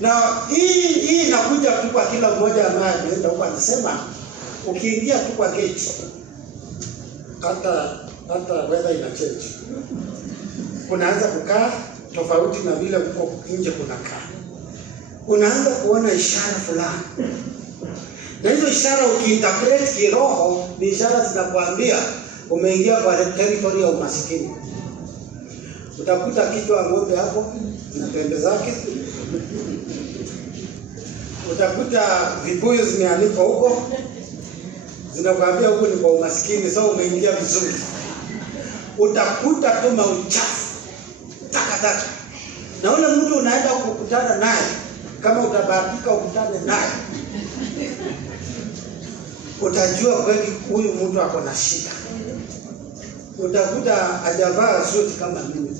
Na hii inakuja tu kwa kila mmoja ambaye anaenda huko, anasema ukiingia tu kwa gate, hata weather ina change. Unaanza kukaa tofauti na vile uko nje kunakaa. Unaanza kuona ishara fulani. Na hizo ishara ukiinterpret kiroho, ni ishara zinakuambia umeingia kwa territory ya umasikini. Utakuta kichwa ng'ombe hapo na pembe zake. Utakuta vibuyu zimeanikwa huko. Zinakuambia huko ni kwa umasikini, so umeingia vizuri. Utakuta tu mauchafu, takataka. Na ule mtu unaenda kukutana naye, kama utabahatika ukutane naye, utajua kweli huyu mtu ako na shida. Utakuta hajavaa suti kama mimi.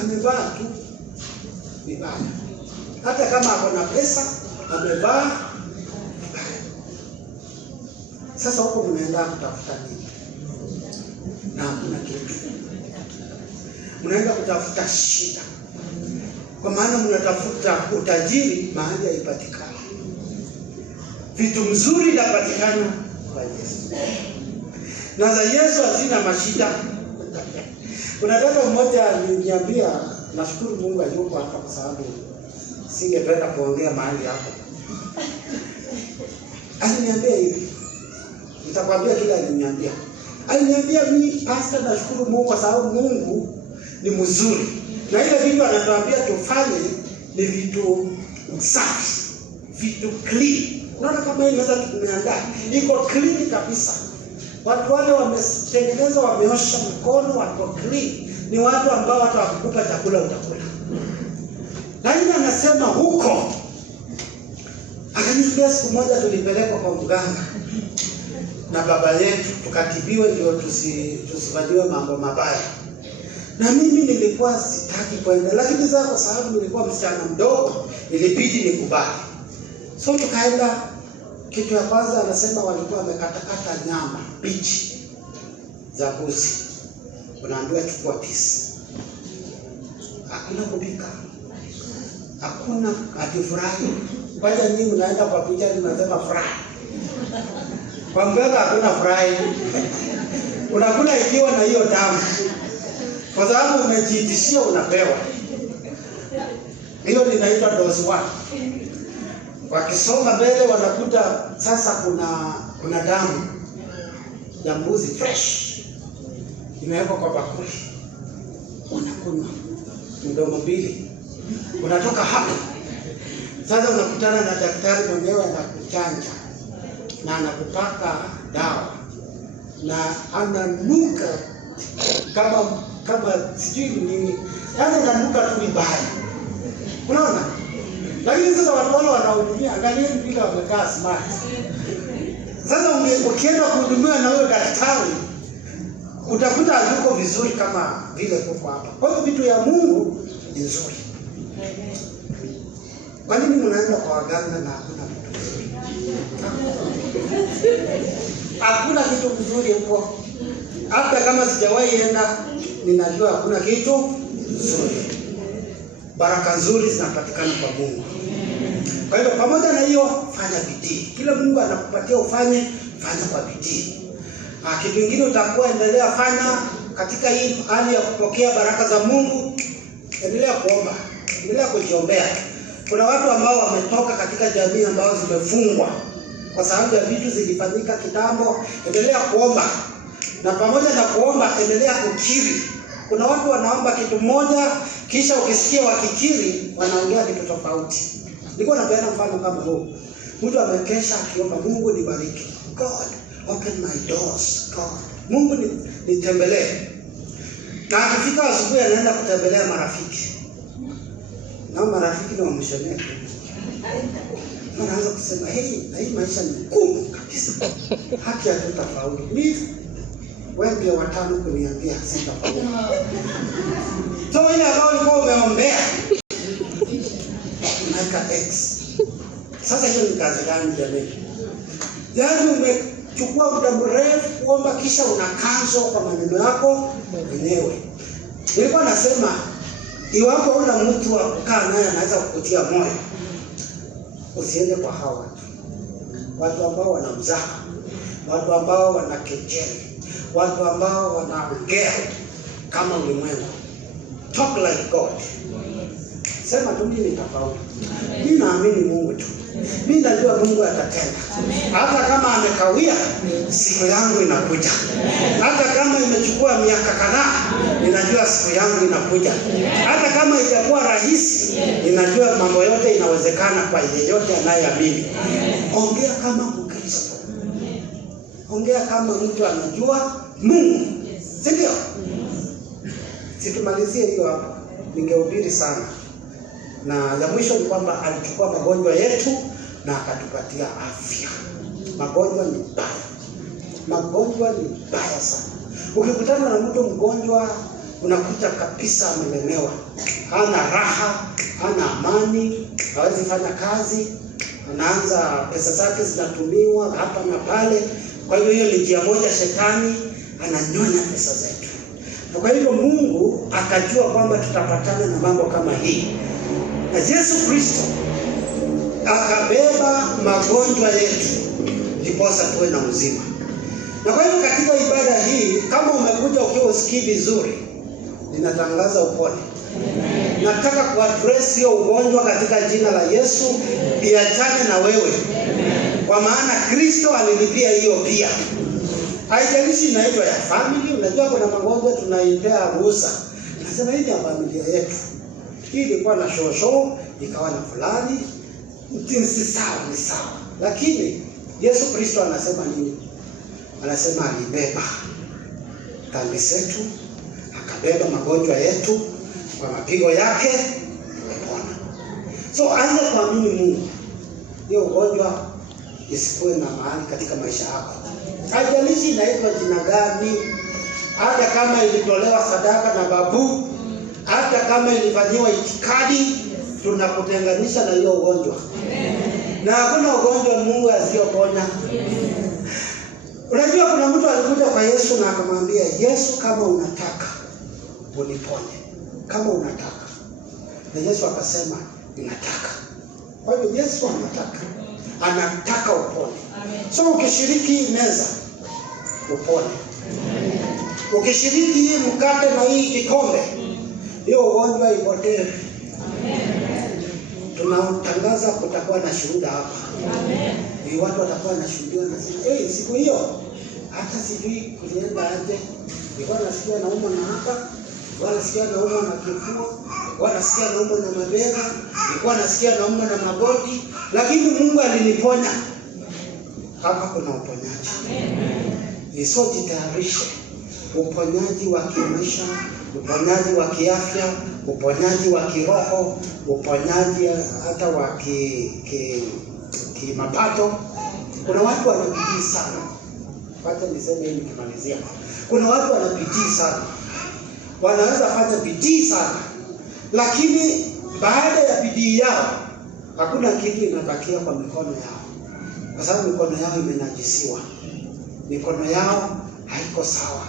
Amevaa tu vibaya. Hata kama ako na pesa, amevaa vibaya. Sasa huko mnaenda kutafuta nini? Na hakuna kitu. Mnaenda kutafuta shida. Kwa maana mnatafuta utajiri mahali haipatikani. Vitu mzuri vinapatikana kwa Yesu. Na za Yesu hazina mashida. Kuna dada mmoja aliniambia, nashukuru Mungu yuko hapa kwa sababu singependa kuongea mahali hapo. Aliniambia hivi. Nitakwambia kila aliniambia. Aliniambia mimi pastor, nashukuru Mungu kwa sababu Mungu ni mzuri. Na ile vitu anatuambia tufanye ni vitu safi, vitu clean. Unaona kama hii meza tumeandaa iko clean kabisa. Watu wale wametengeneza, wameosha mkono, wako clean. Ni watu ambao hata wakikupa chakula utakula. Lakini anasema huko, akaniambia siku moja tulipelekwa kwa mganga na baba yetu tukatibiwe ndio tusifanywe mambo mabaya. Na mimi nilikuwa sitaki kwenda, lakini sasa kwa sababu nilikuwa msichana mdogo ilibidi nikubali. So tukaenda. Kitu ya kwanza anasema walikuwa wamekatakata nyama bichi za mbuzi. Unaambiwa chukua piece. Hakuna kupika. Hakuna atifurahi. Kwanza nyinyi unaenda kwa picha unasema fry. Kwa mganga hakuna fry. Unakula ikiwa na hiyo damu. Kwa sababu umejiitishia unapewa. Hiyo linaitwa dose 1. Wakisonga mbele wanakuta sasa kuna damu ya mbuzi fresh imewekwa kwa bakuli. Unakunywa mdomo mbili. Unatoka hapo. Sasa unakutana na daktari mwenyewe anakuchanja na anakupaka dawa na ananuka kama sijui nini. Yaani ananuka tu vibaya. Unaona? Lakini sasa watu wale wanahudumia, angalia vile wamekaa smart. Sasa ukienda kuhudumiwa na huyo daktari, utakuta hayuko vizuri kama vile kuko hapa. Kwa hiyo vitu ya Mungu ni nzuri. Kwa nini mnaenda kwa waganga na hakuna vitu vizuri? Hakuna kitu vizuri huko. Hata kama sijawahi enda, ninajua hakuna kitu vizuri. Baraka nzuri zinapatikana kwa Mungu. Kwa hiyo pamoja na hiyo, fanya bidii. Kila Mungu anakupatia ufanye, fanya kwa bidii. Kitu kingine utakuwa endelea fanya katika hii hali ya kupokea baraka za Mungu, endelea kuomba, endelea kujiombea. Kuna watu ambao wametoka katika jamii ambao zimefungwa kwa sababu ya vitu zilifanyika kitambo. Endelea kuomba. Na pamoja na kuomba, endelea kukiri. Kuna watu wanaomba kitu moja, kisha ukisikia wakikiri, wanaongea kitu tofauti. Nilikuwa napeana mfano kama huu. Mtu amekesha akiomba, Mungu nibariki. God, open my doors. God, Mungu nitembelee. Na akifika asubuhi anaenda kutembelea marafiki. Na marafiki ni wamshonea. Anaanza kusema, hey, na hii maisha ni ngumu kabisa. Haki hatutafaulu. Wewe ndio watano kuniambia sitafaulu. So ile ambayo ulikuwa umeombea unaweka X. Sasa hiyo ni kazi gani jamani? Yaani umechukua muda mrefu kuomba kisha una cancel kwa maneno yako mwenyewe. Nilikuwa nasema Iwapo una mtu wa kukaa naye anaweza kukutia moyo, usiende kwa hawa watu ambao wanamzaha, watu ambao wanakejeli, watu ambao wanaongea kama ulimwengu. Talk like God. Sema tu mimi nitafaulu. Mimi naamini Mungu tu. Mimi najua Mungu atatenda. Hata kama amekawia, siku yangu inakuja. Hata kama imechukua miaka kadhaa, ninajua siku yangu inakuja. Hata kama itakuwa rahisi, ninajua mambo yote inawezekana kwa yeyote anayeamini. Ongea kama Mkristo. Ongea kama mtu anajua Mungu. Sindio? Situmalizie hiyo hapo. Ningehubiri sana. Na ya mwisho ni kwamba alichukua magonjwa yetu na akatupatia afya. Magonjwa ni mbaya. Magonjwa ni mbaya sana. Ukikutana na mtu mgonjwa, unakuta kabisa amelemewa. Hana raha, hana amani, hawezi fanya kazi, anaanza pesa zake zinatumiwa hapa na pale. Kwa hiyo ni njia moja shetani ananyonya pesa zetu. Na kwa hivyo Mungu akajua kwamba tutapatana na mambo kama hii. Na Yesu Kristo akabeba magonjwa yetu ndiposa tuwe na uzima. Na kwa hivyo katika ibada hii, kama umekuja ukiwa usikii vizuri, ninatangaza upone. Nataka kuaddress hiyo ugonjwa katika jina la Yesu, iachane na wewe. Kwa maana Kristo alilipia hiyo pia. Haijalishi inaitwa ya family. Unajua kuna magonjwa tunaipea ruhusa. Nasema hii ni familia yetu. Hii ilikuwa na shosho, ikawa na fulani. Si sawa, ni sawa. Lakini Yesu Kristo anasema nini? Anasema alibeba dhambi zetu, akabeba magonjwa yetu, kwa mapigo yake tumepona. So anza kuamini Mungu. Hiyo ugonjwa isikuwe na mahali katika maisha yako. Haijalishi inaitwa jina gani, hata kama ilitolewa sadaka na babu, hata kama ilifanywa itikadi, tunakutenganisha na hiyo ugonjwa. Na hakuna ugonjwa Mungu asiyoponya. Unajua kuna mtu alikuja kwa Yesu na akamwambia, Yesu, kama unataka uniponye, kama unataka. Na Yesu akasema, ninataka. Kwa hiyo Yesu anataka upone. So ukishiriki meza, upone. Ukishiriki hii mkate na hii kikombe, hiyo ugonjwa ipotee. Tunatangaza kutakuwa na shuhuda hapa. Amen. Watu watakuwa na shuhuda na sema, siku hiyo hata sijui kulienda aje. Nilikuwa nasikia naumwa na hapa, nilikuwa nasikia naumwa na kifua, nilikuwa nasikia naumwa na mabega, nilikuwa nasikia naumwa na magoti, lakini Mungu aliniponya. Hapa kuna uponyaji. Amen. So jitayarishe. Uponyaji wa kimaisha, uponyaji wa kiafya, uponyaji wa kiroho, uponyaji hata wa kimapato. Kuna watu wanabidii sana. Wacha niseme hili nikimalizia. Kuna watu wanabidii sana. Wanaweza fanya bidii sana. Lakini baada ya bidii yao, hakuna kitu inabakia kwa mikono yao. Kwa sababu mikono yao imenajisiwa. Mikono yao haiko sawa.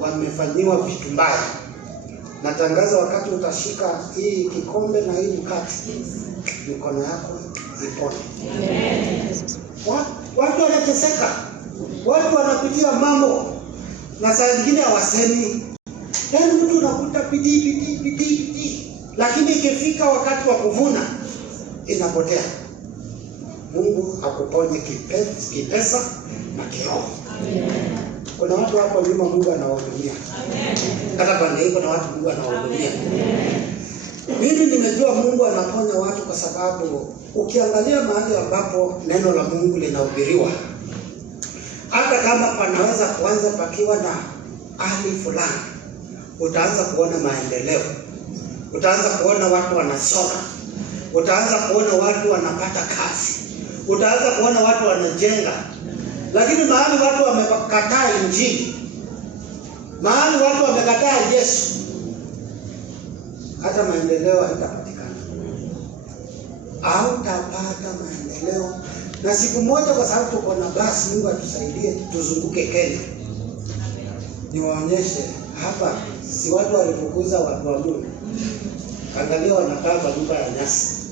Wamefanyiwa vitu mbaya. Natangaza wakati utashika hii kikombe na hii mkate, mikono yako ipone. Watu wanateseka. Watu wanapitia mambo na saa nyingine hawasemi. Yaani mtu unakuta bidii. Lakini ikifika wakati wa kuvuna inapotea. Mungu akuponye kipesa na kiroho. Kuna watu hapo nyuma Mungu anawahudumia. Hata pande hiko na watu Mungu anawahudumia. Mimi nimejua Mungu anaponya watu kwa sababu ukiangalia mahali ambapo neno la Mungu linahubiriwa, hata kama panaweza kuanza pakiwa na hali fulani, utaanza kuona maendeleo. Utaanza kuona watu wanasoma. Utaanza kuona watu wanapata kazi. Utaanza kuona watu wanajenga. Lakini mahali watu wamekataa Injili, mahali watu wamekataa Yesu, hata maendeleo haitapatikana. Hautapata maendeleo. Na siku moja, kwa sababu tuko na basi, Mungu atusaidie tuzunguke Kenya. niwaonyeshe hapa, si watu walifukuza watu wa Mungu. Angalia wanakaa kwa nyumba ya nyasi.